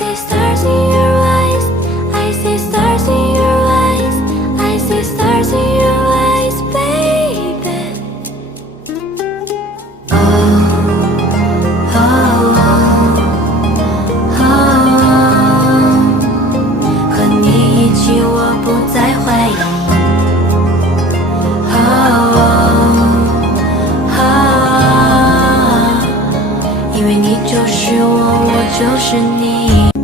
see stars in your eyes, I see stars in your eyes, I see stars in your eyes, baby. Oh, oh, oh, oh, 和你一起我不再怀疑。因为你就是我，我就是你。